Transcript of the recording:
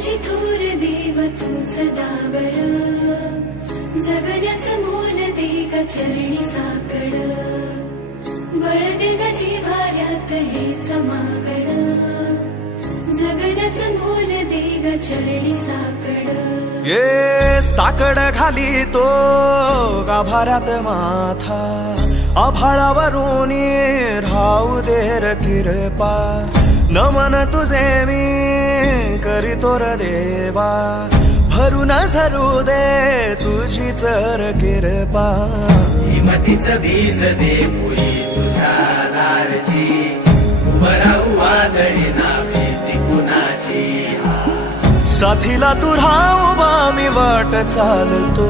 तुझी थोर देव तू सदा बर जगण्याचं मोल दे ग चरणी साकड बळ दे ग जिव्हाऱ्यात हेच मागण जगण्याचं मोल दे ग चरणी साकड ये साकड घाली तो गाभाऱ्यात माथा आभाळावरून राहू देर कृपा नमन तुझे मी करीतो र देवा भरून झरू दे तुझी चर कृपा हिमतीचं बीज दे पुरी तुझ्या दारची उभं राहू वादळी ना भीती कुणाची साथीला तू राहू बा मी वाट चालतो